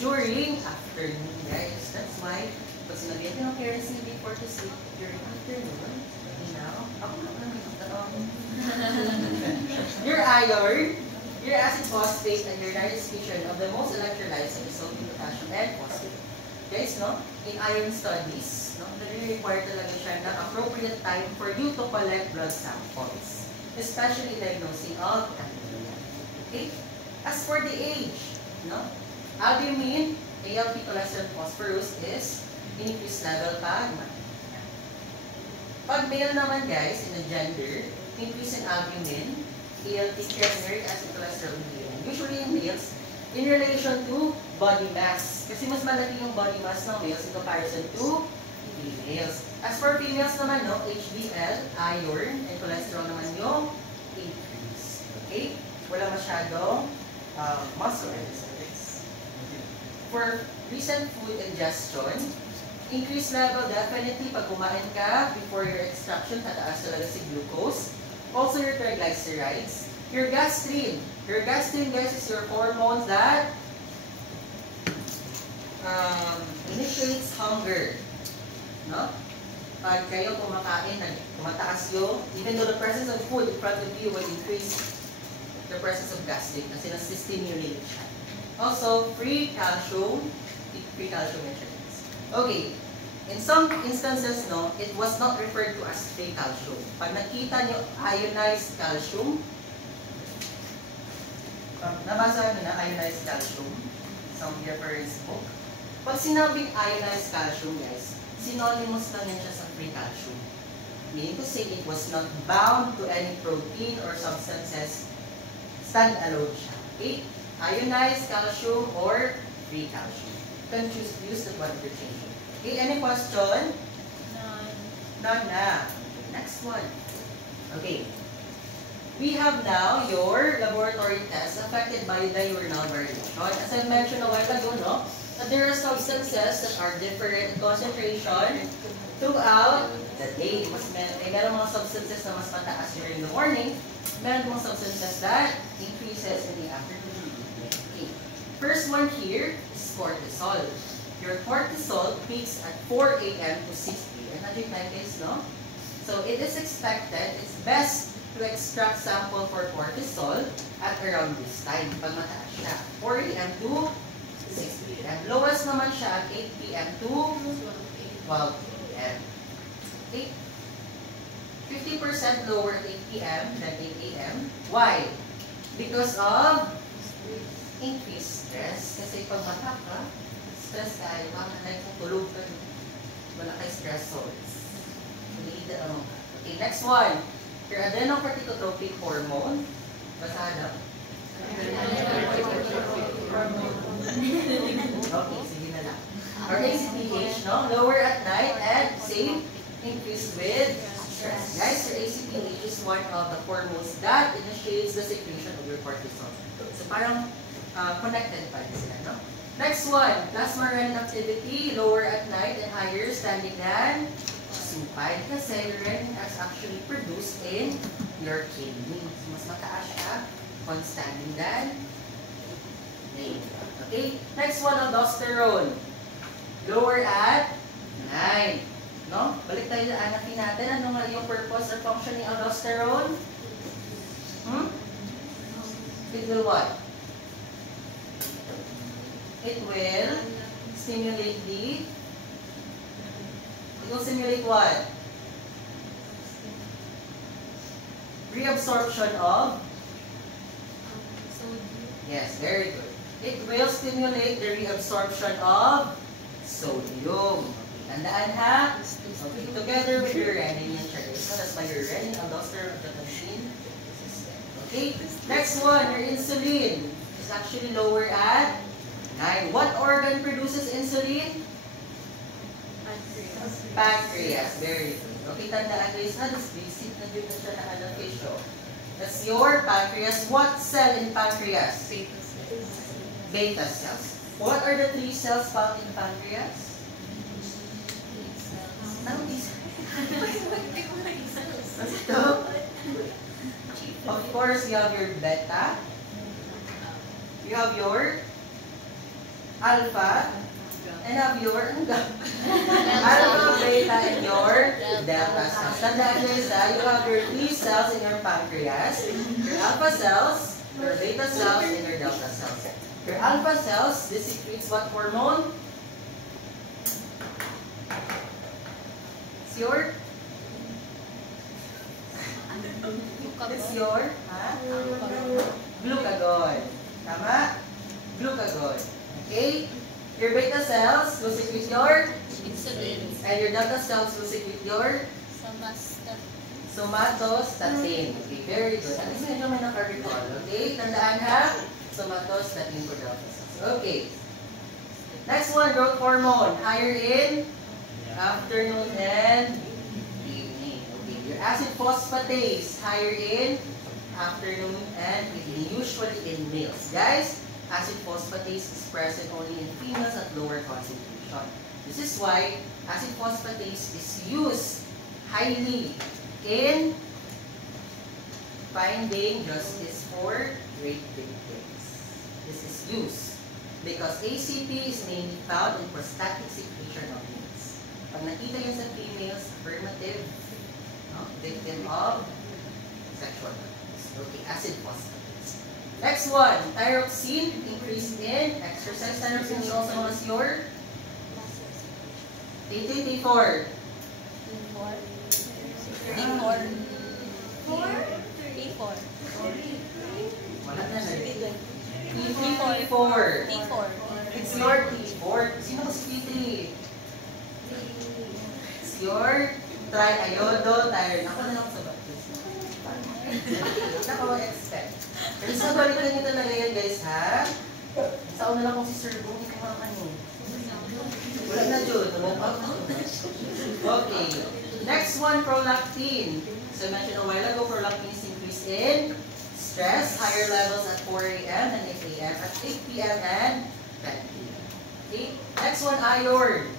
during afternoon, guys. That's why, pag sinabihan ko ng parents na before to sleep during afternoon, you know, ako na lang yung your iron your acid phosphate and your direct excretion of the most electrolytes of sodium, potassium, and phosphate. Guys, no? In iron studies, no? Nare-require talaga siya ng appropriate time for you to collect blood samples, especially in diagnosing of anemia. Okay? As for the age, no? Albumin, ALP, cholesterol, phosphorus is increased level pag male naman guys, in a gender, increase in albumin, ALT, creatinine, acid, cholesterol, urine. Usually in males, in relation to body mass. Kasi mas malaki yung body mass ng males in comparison to females. As for females naman, no, HDL, iron, and cholesterol naman yung increase. Okay? Wala masyadong muscle. For recent food ingestion, increased level definitely pag kumain ka before your extraction, tataas talaga si glucose. Also your triglycerides. Your gastrin. Your gastrin, guys, is your hormone that initiates hunger. No? Pag kayo kumakain, tumataas yung, even though the presence of food in front of you will increase the presence of gastrin kasi nasi-stimulate siya. Also, free calcium nutrients. Okay, in some instances, no, it was not referred to as free calcium. Pag nakita nyo ionized calcium, nabasa nyo na ionized calcium, some reference book. Pag sinabing ionized calcium, guys, synonymous lang yan siya sa free calcium. Meaning to say, it was not bound to any protein or substances, stand-alone siya. Okay? Ionized calcium or free calcium. You can use the one interchange. Okay, any question? None. None na. Next one. Okay. We have now your laboratory test affected by diurnal variation. As I mentioned a while ago, no, that there are substances that are different in concentration throughout the day. Meron mga substances na mas mataas during the morning, meron mga substances that increases in the afternoon. Okay. First one here is cortisol. Your cortisol peaks at 4 a.m. to 6 p.m. Guys, no? So it is expected, it's best to extract sample for cortisol at around this time, pag mataas siya. 4 a.m. to 6 p.m. Lowest naman siya at 8 p.m. to 12 p.m. Okay? 50% lower at 8 p.m. than 8 a.m. Why? Because of increased stress. Kasi pag mata ka, stress tayo, like kung tulog ka, wala kay stressors. Hindi naman ka. Okay, next one. Your adrenocorticotropic hormone. Basahan na. Okay, sige na lang. Or ACTH, no? Lower at night and same increase with stress. Guys, your ACTH is one of the hormones that initiates the secretion of your cortisol. So parang connected pa rin sila, no? Next one, plasma renin activity, lower at night and higher standing than supine. Kasi your renin is actually produced in your kidney. So mas mataas siya on standing than laying. Okay? Next one, aldosterone. Lower at 9. No? Balik tayo na hanapin natin. Ano nga yung purpose or function ni aldosterone? It will what? It will stimulate it will stimulate what? Reabsorption of? Yes, very good. It will stimulate the reabsorption of sodium. Tandaan ha? Okay, together with your renin yan siya. So that's why your renin, aldosterone, catechin system. Okay, next one, your insulin is actually lower at 9. What organ produces insulin? Pancreas. Very good. Okay, tandaan guys na, this basic na dito siya na fish. That's your pancreas. What cell in pancreas? Beta cells. What are the 3 cells found in pancreas? Of course, you have your beta. You have your alpha. And have your alpha, beta, and your delta cells. Tandaan guys, you have your 3 cells in your pancreas. Your alpha cells, Your beta cells and your delta cells. Your alpha cells, this secretes what hormone? It's your? It's your? Glucagon. Tama? Glucagon. Okay? Your beta cells will secrete your? And your delta cells will secrete your? Somatostatin. Okay, very good. At least medyo may naka-recall. Okay, tandaan ha? Somatostatin for delta cells. Okay. Next one, growth hormone. Higher in afternoon and evening. Okay, your acid phosphatase. Higher in afternoon and evening. Usually in males. Guys, acid phosphatase is present only in females at lower concentration. This is why acid phosphatase is used highly in finding justice for rape victims. This is used because ACT is mainly found in prostatic secretion of males. Pag nakita yan sa females, affirmative, no? Victim of sexual abuse. Okay, acid phosphatase. Next one, thyroxine, increase in exercise. Thyroxine is also known as your T4. Wala na na. T4. It's your T4. Sino ko si T3? It's your triiodothyroid. Ako na lang sa baptist. Ako mag-expect. Pero sa balikan nyo talaga yan guys ha. Sa una lang kung si Sir Bong, hindi ko makakanin. Wala na Jun. Okay. Next one, prolactin. So I mentioned a while ago, prolactin is increased in stress, higher levels at 4 a.m. and 8 a.m. at 8 p.m. and 10 p.m. Okay. Next one, iron.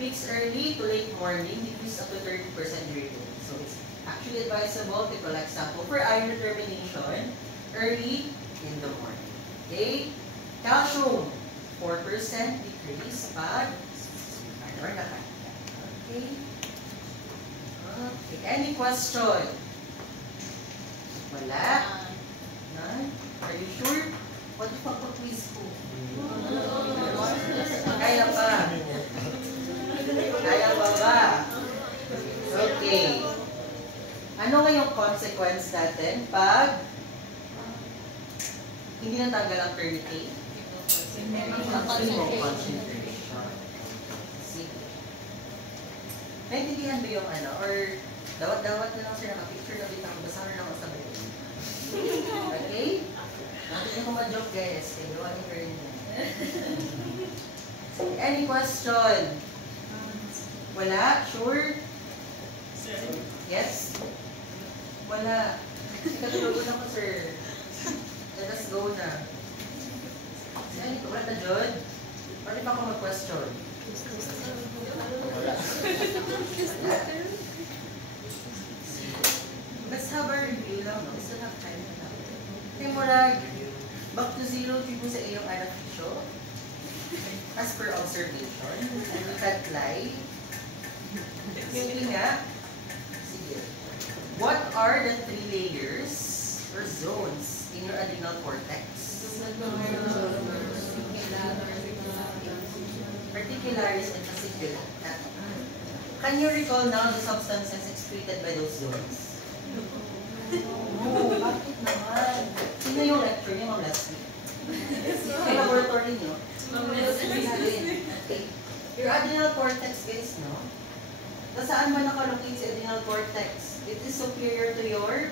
Peaks early to late morning, decrease up to 30% during the day. So it's actually advisable to collect sample for iron determination early in the morning. Okay. Calcium, 4% decrease pag or nakakita. Okay. Okay. Any question? Wala? None? Are you sure? What if pagpa-quiz ko? Kaya pa. Kaya pa ba? Okay. Ano nga yung consequence natin pag hindi natanggal ang tourniquet? Concentration. Sige. Naintindihan ba yung ano? Or dawat-dawat na lang sir naka-picture na bitang basahan na ako sa bayan. Okay? Nakita ko ma-joke guys. Kaya gawa ni Karen. Any question? Wala? Sure? Yes? Wala. Katulog na ko sir. Let us go na. Sige, wala na Jod? Pwede pa ako mag-question? Let's have a review lang, no? We still have time na lang. Kaya murag, back to zero, tipo sa iyong anafisyo. As per observation, and we can lie. Sige nga. Sige. What are the 3 layers or zones in your adrenal cortex? Particularis and fasciculata. Can you recall now the substances excreted by those zones? No, bakit naman? Sino yung lecture niyo, Ma'am Leslie? Sa laboratory niyo? Okay. Your adrenal cortex guys, no? Saan ba nakalocate sa adrenal cortex? It is superior to your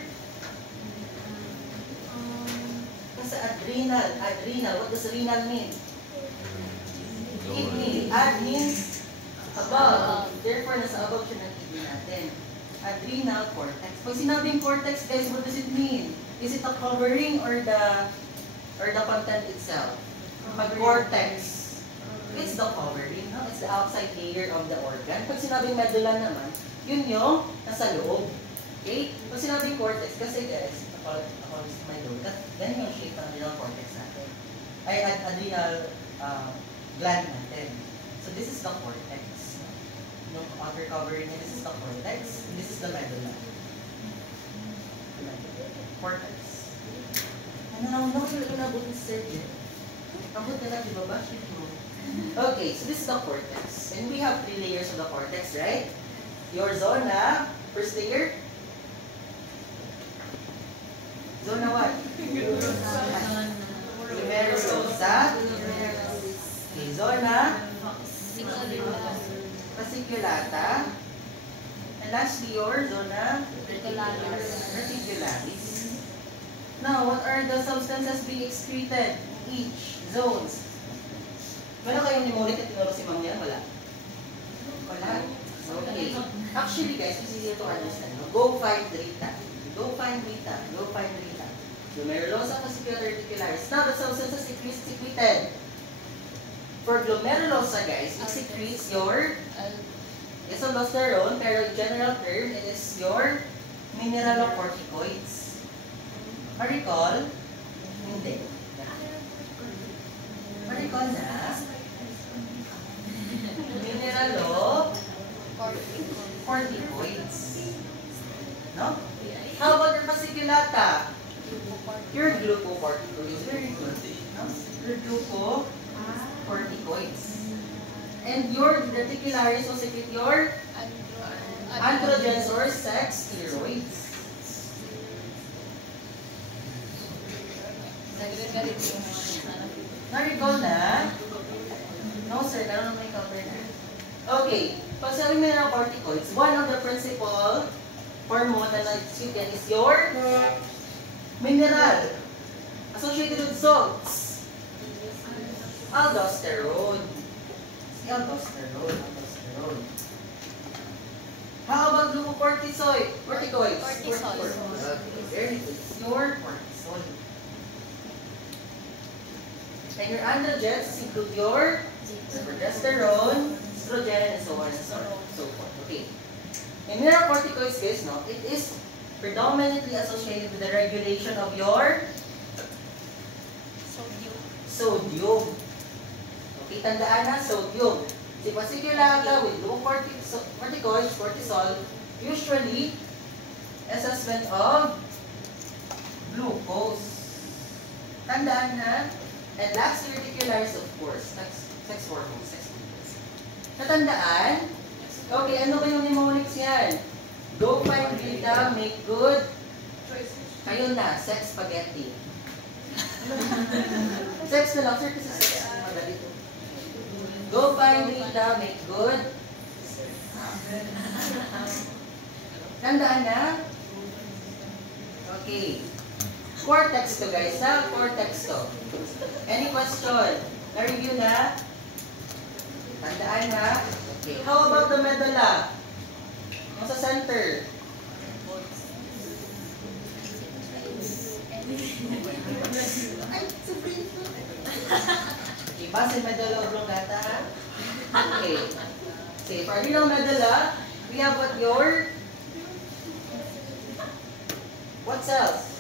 sa adrenal. Adrenal. What does renal mean? Kidney. Ad means above. Therefore, nasa above siya ng kidney natin. Adrenal cortex. Pag sinabing cortex, guys, what does it mean? Is it a covering or the content itself? Pag cortex, it's the covering. No? It's the outside layer of the organ. Pag sinabing medulla naman, yun yung nasa loob. Okay? Pag sinabing cortex, kasi guys, ganyan yung shape ng adrenal cortex natin. Ay, adrenal gland natin. So this is the cortex. Yung outer covering, this is the cortex, this is the medulla. Cortex. Ano Inabot ni Sir Jeff. Abot ka na, di ba ba? Okay, so this is the cortex. And we have 3 layers of the cortex, right? Your zona, first layer. Zona what? Glomerulosa. Okay, zona. Fasciculata. And lastly, your zona reticularis. Now, what are the substances being excreted in each zones? Meron kayong mnemonic at tinuro si Ma'am yan? Wala? Wala? Okay. Actually guys, it's easy to understand. No? Go find Rita. Go find Rita. Go find Rita. Glomerulosa, fasciculata, reticularis. Now, the substances secreted. For glomerulosa guys, it secretes your aldosterone, pero in general term, it is your mineralocorticoids. Ma-recall? Hindi. Ma-recall na? Mineralocorticoids. No? How about your fasciculata? Your glucocorticoids. Very good. No? Your glucocorticoids. And your reticularis will secrete your androgens or sex steroids. Na-recall na? No sir, naroon naman yung cover na. Okay, pag sabi mo ng corticoids, one of the principal hormone na nag-secrete is your mineral associated with salts. Aldosterone. Si aldosterone. How about glucocorticoids? Corticoids. Okay, very good. It's your cortisol. And your androgens include your progesterone, estrogen, and so on and so forth. Okay. In mineralocorticoids case, no, it is predominantly associated with the regulation of your sodium. Okay, tandaan na, sodium. Si fasciculata with glucocorticoids, cortisol, usually assessment of glucose. Tandaan na. And lastly, reticularis, of course, sex hormones. Natandaan? Okay, ano ba yung mnemonics yan? Go find Rita, make good. Ayun na, sex spaghetti. Sex na lang, sir, kasi sex na madali ito. Go find Rita, make good. Tandaan na? Okay. Cortex to guys, ha? Cortex to. Any question? Na-review na? Tandaan na? Okay. How about the medulla? Yung sa center? Okay, base medulla oblongata, ha? Okay. Say, for our medulla, we have what your... What cells?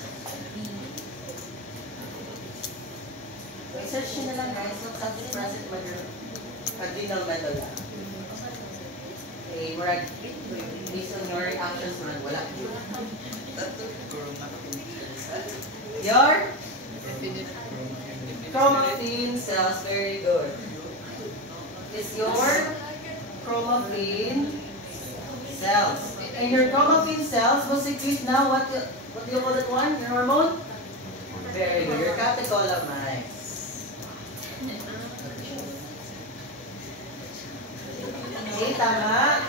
Search nyo na lang guys, what's up with present adrenal medulla. Okay, murag, based on your reactions, murag wala. Your chromatin cells, very good. Is your chromatin cells. And your chromatin cells will secrete now what do you call that one? Your hormone? Very good. Your catecholamines. Okay, tama.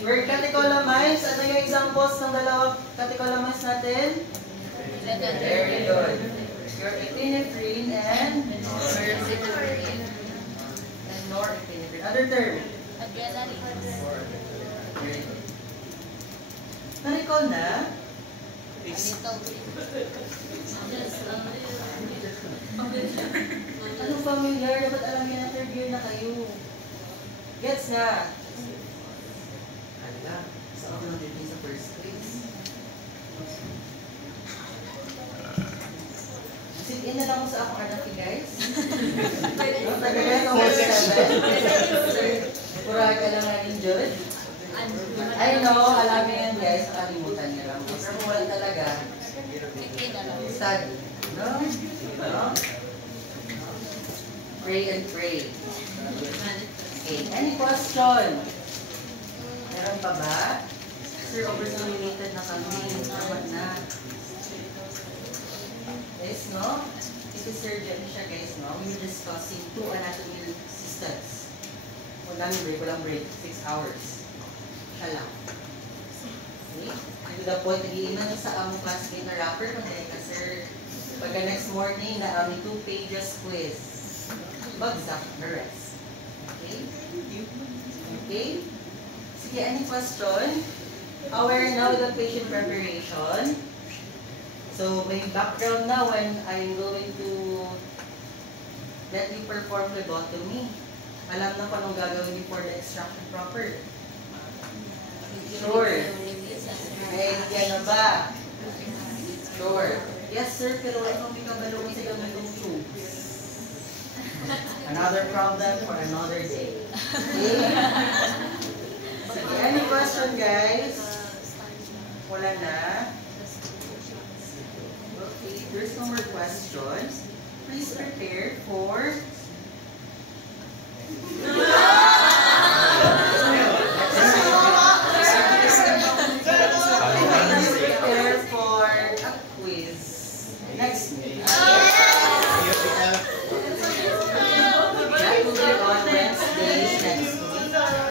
Your catecholamines, ano yung examples ng dalawang catecholamines natin? Very good. Your epinephrine and norepinephrine. Other term? Very good. Na-recall na? Anong familiar? Dapat alam niya na third year na kayo. Gets na? Hala, saan ako nandito sa first place? Sit in na lang ako sa akong anak guys. Tagalan ako sa 7. Pura ka lang natin, Judge. I know, alam niyo yan guys, nakalimutan niyo lang. Pero kung wala talaga, study. No? Pray and pray. Okay, any question? Meron pa ba? Sir, overstimulated na kami. Tama na. Guys, no? Ito Sir Jenny siya, guys, no? We were discussing 2 anatomy systems. Walang break. 6 hours. Siya lang. Okay? To the point, nag-iinan sa among classmate na rapper, kaya ka, sir, pagka next morning, na 2 pages quiz. Bagsak the rest. Okay? Okay? Sige, any question? We're now with the patient preparation. So, may background na when I'm going to let you perform phlebotomy. Alam na kung anong gagawin before the extraction proper. Sure. Ready na ba? Sure. Yes, sir, pero ano may kabalungan sa gagawin tubes? Another problem for another day. Okay? Sige, any question, guys? Wala na? Okay, if there's no more questions, please prepare for